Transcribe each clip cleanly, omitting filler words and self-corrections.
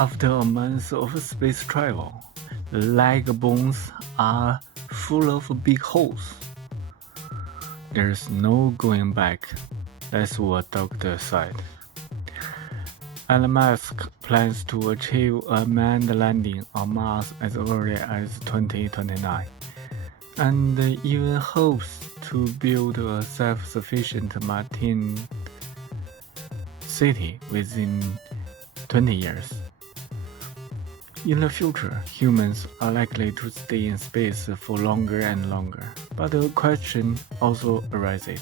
After a month of space travel, the leg bones are full of big holes. There's no going back, that's what doctor said. And Musk plans to achieve a manned landing on Mars as early as 2029, and even hopes to build a self-sufficient Martian city within 20 years. In the future, humans are likely to stay in space for longer and longer, but the question also arises.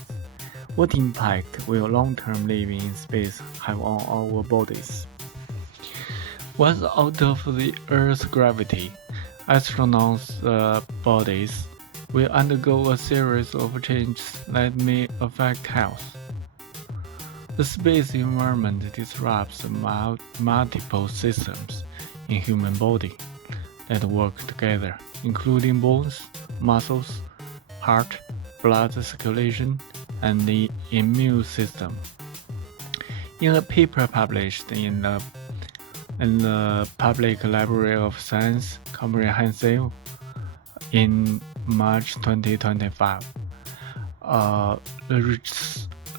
What impact will long-term living in space have on our bodies? Once out of the Earth's gravity, astronauts' bodies will undergo a series of changes that may affect health. The space environment disrupts multiple systems in human body that work together, including bones, muscles, heart, blood circulation, and the immune system. In a paper published in the Public Library of Science Comprehensive in March 2025,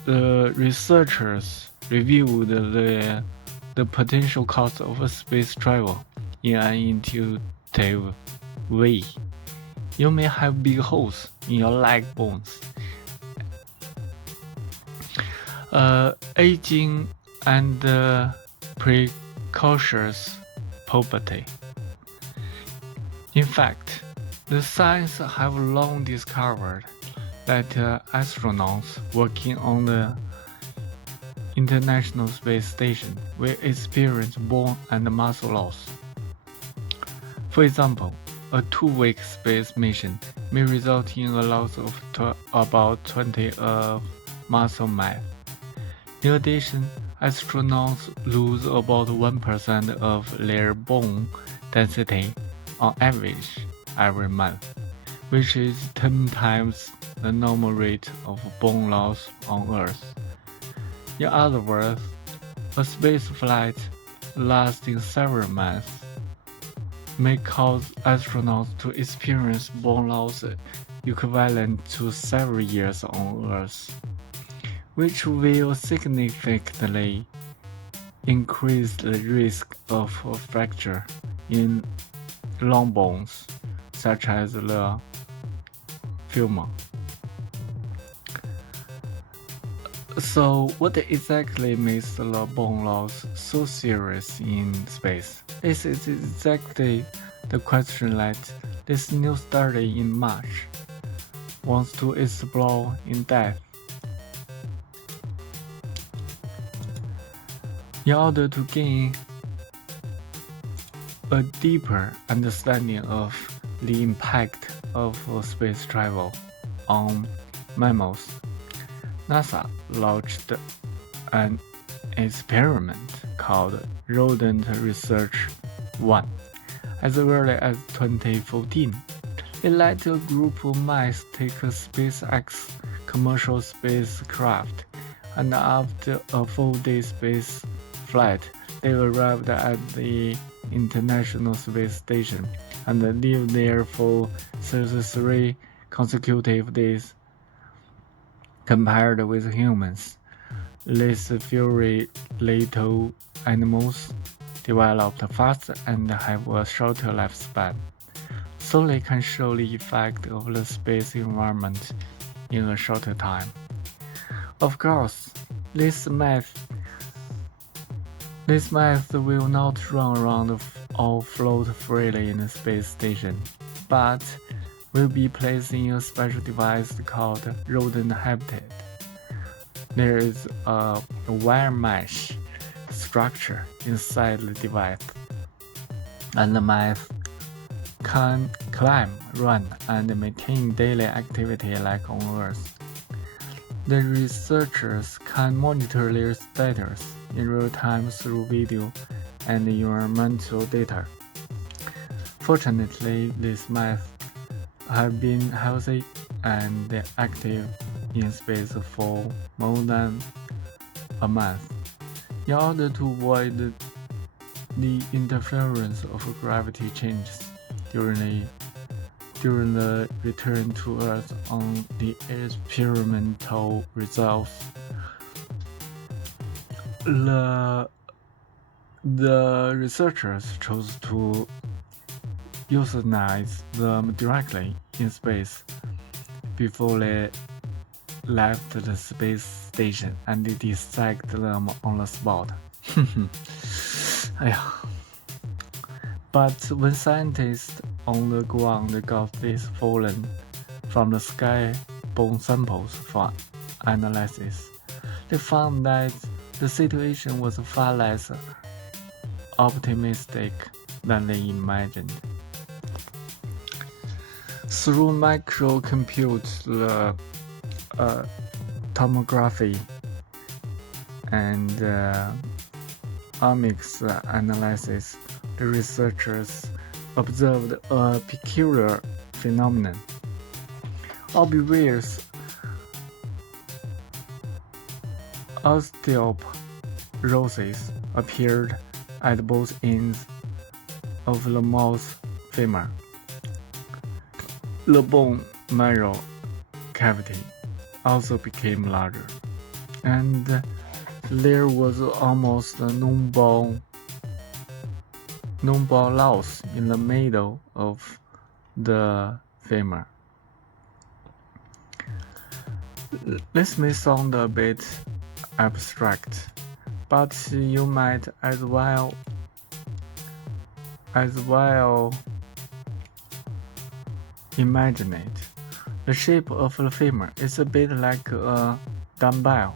the researchers reviewed the potential costs of space travel in an intuitive way. You may have big holes in your leg bones, aging, and precocious puberty. In fact, the scientists have long discovered that astronauts working on the International Space Station will experience bone and muscle loss. For example, a 2-week space mission may result in a loss of about 20 of muscle mass. In addition, astronauts lose about 1% of their bone density on average every month, which is 10 times the normal rate of bone loss on Earth. In other words, a space flight lasting several months may cause astronauts to experience bone loss equivalent to several years on Earth, which will significantly increase the risk of fracture in long bones, such as the femur. So, what exactly makes the bone loss so serious in space? This is exactly the question that this new study in March wants to explore in depth. In order to gain a deeper understanding of the impact of space travel on mammals, NASA launched an experiment called Rodent Research 1 as early as 2014. It let a group of mice take a SpaceX commercial spacecraft, and after a 4-day space flight, they arrived at the International Space Station and lived there for 33 consecutive days. Compared with humans, these furry little animals developed faster and have a shorter lifespan, so they can show the effect of the space environment in a shorter time. Of course, this math will not run around or float freely in the space station, but will be placed in a special device called rodent habitat. There is a wire mesh structure inside the device, and the mice can climb, run, and maintain daily activity like on Earth. The researchers can monitor their status in real time through video and environmental data. Fortunately, these mice have been healthy and active in space for more than a month. In order to avoid the interference of gravity changes during the return to Earth on the experimental results. The researchers chose to euthanize them directly in space before they left the space station and dissect them on the spot. But when scientists on the ground got these fallen from the sky bone samples for analysis, they found that the situation was far less optimistic than they imagined. Through microcompute tomography and omics analysis, the researchers observed a peculiar phenomenon. Obvious osteoporosis appeared at both ends of the mouse femur. The bone marrow cavity also became larger, and there was almost no bone loss in the middle of the femur. This may sound a bit abstract, but you might as well imagine it. The shape of the femur is a bit like a dumbbell.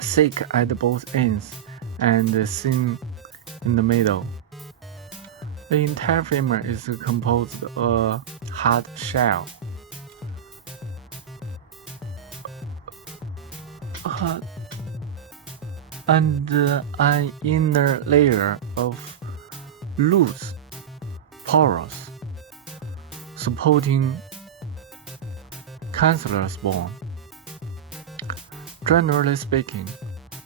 Thick at both ends and thin in the middle. The entire femur is composed of a hard shell. And an inner layer of loose, porous, supporting cancellous bone. Generally speaking,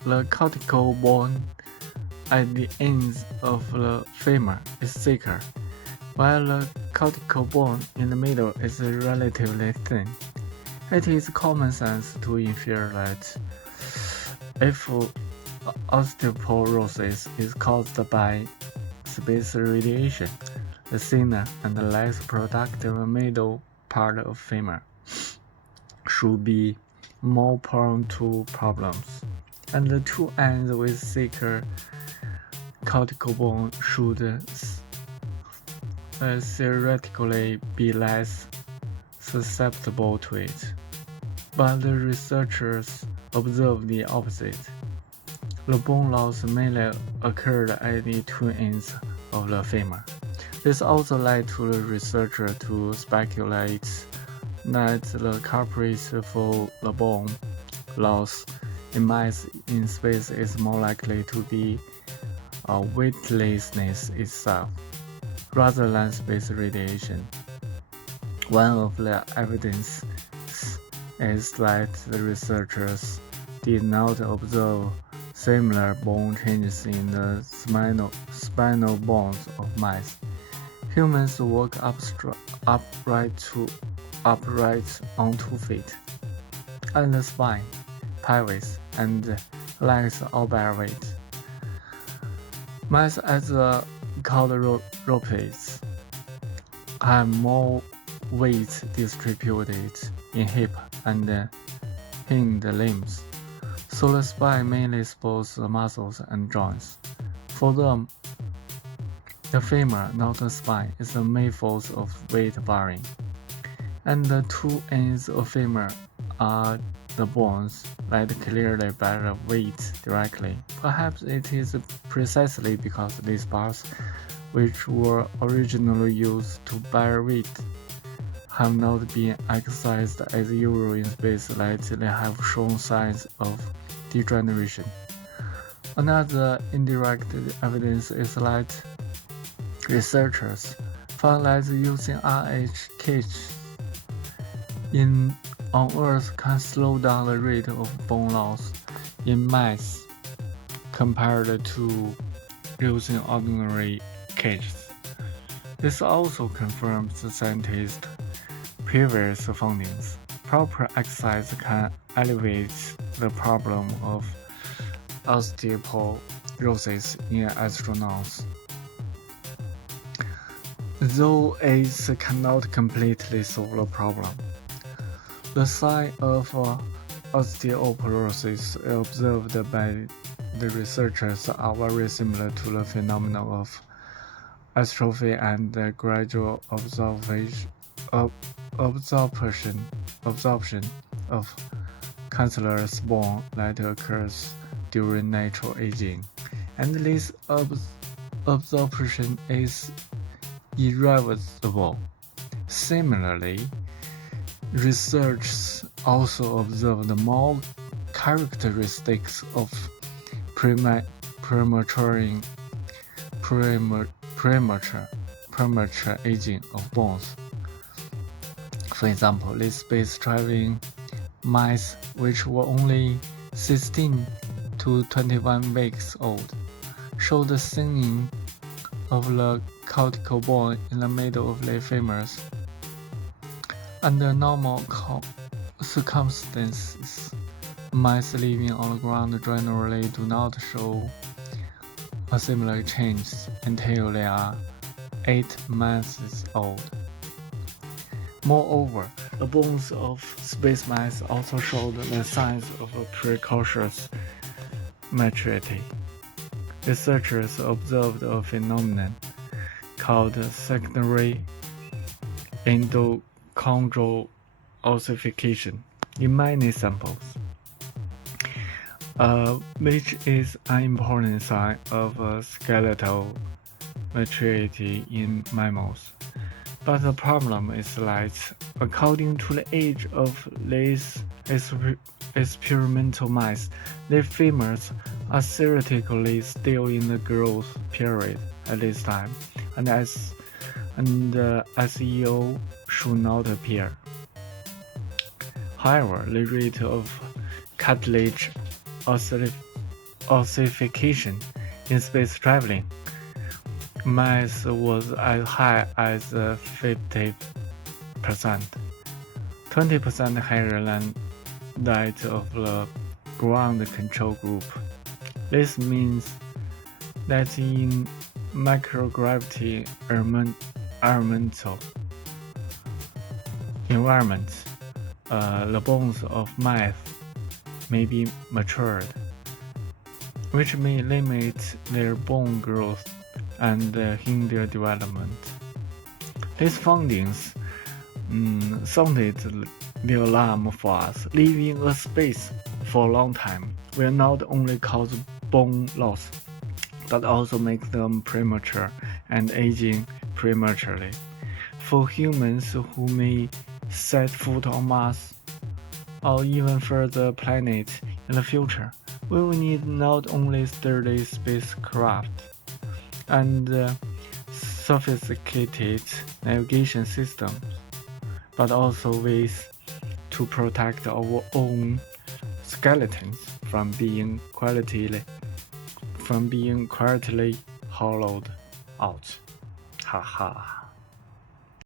the cortical bone at the ends of the femur is thicker, while the cortical bone in the middle is relatively thin. It is common sense to infer that if osteoporosis is caused by space radiation, the thinner and less productive middle part of femur should be more prone to problems, and the two ends with thicker cortical bone should theoretically be less susceptible to it. But the researchers observed the opposite. The bone loss mainly occurred at the two ends of the femur. This also led to the researcher to speculate that the culprit for the bone loss in mice in space is more likely to be weightlessness itself, rather than space radiation. One of the evidence is that the researchers did not observe similar bone changes in the spinal bones of mice. Humans walk upright on 2 feet, and the spine, pelvis, and legs all bear weight. Mice, as quadrupeds, have more weight distributed in hip and hind limbs, so the spine mainly supports the muscles and joints. For them, the femur, not the spine, is the main force of weight bearing, and the two ends of femur are the bones that clearly bear weight directly. Perhaps it is precisely because these parts, which were originally used to bear weight, have not been exercised as usual in space that they have shown signs of degeneration. Another indirect evidence is that researchers found that using RH on Earth can slow down the rate of bone loss. in mice compared to using ordinary cages. This also confirms the scientists' previous findings. Proper exercise can alleviate the problem of osteoporosis in astronauts. Though it cannot completely solve the problem, the signs of osteoporosis observed by the researchers are very similar to the phenomenon of atrophy and the gradual absorption of cancerous bone that occurs during natural aging, and this absorption is irreversible. Similarly, researchers also observed more characteristics of premature aging of bones. For example, these space-traveling mice, which were only 16 to 21 weeks old, showed the thinning of the cortical bone in the middle of their femurs. Under normal circumstances, mice living on the ground generally do not show a similar change until they are 8 months old. Moreover, the bones of space mice also showed the signs of a precocious maturity. Researchers observed a phenomenon called secondary endochondral ossification in many samples, which is an important sign of skeletal maturity in mammals. But the problem is that, according to the age of these experimental mice, their femurs are theoretically still in the growth period at this time, and SEO should not appear. However, the rate of cartilage ossification in space traveling mice was as high as 50%, 20% higher than that of the ground control group. This means that in microgravity environments, the bones of mice may be matured, which may limit their bone growth and hinder development. These findings sounded the alarm for us. Living in space for a long time will not only cause bone loss, but also make them premature and aging prematurely. For humans who may set foot on Mars or even further planets in the future, we will need not only sturdy spacecraft and sophisticated navigation systems, but also ways to protect our own skeletons from being quietly hollowed out. Haha.